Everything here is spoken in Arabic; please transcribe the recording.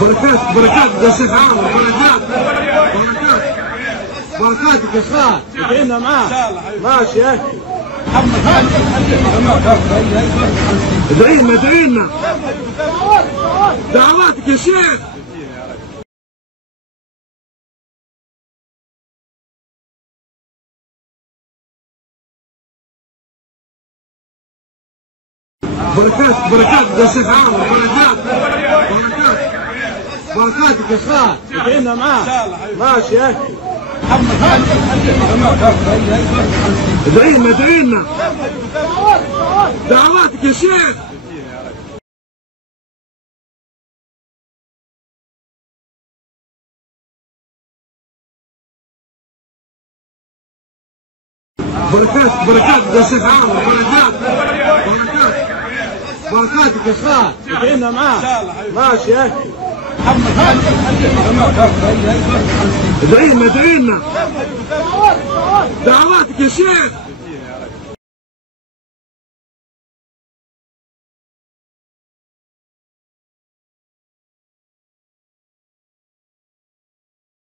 بركات بركات يا شيخ عامر، بركات بركات بركاتك يا شيخ. ادعينا معاه. ماشي يا اخي. ادعينا ادعينا دعواتك يا شيخ. بركات بركات يا شيخ عامر، بركات بركات بركاتك يا شيخ. ادعينا معاه. ماشي يا اخي. ادعينا ادعينا دعواتك يا شيخ. بركات بركات يا شيخ عامر، بركات بركات بركاتك يا شيخ. ادعينا معاه. ماشي يا اخي. ادعينا ادعينا دعواتك يا شيخ.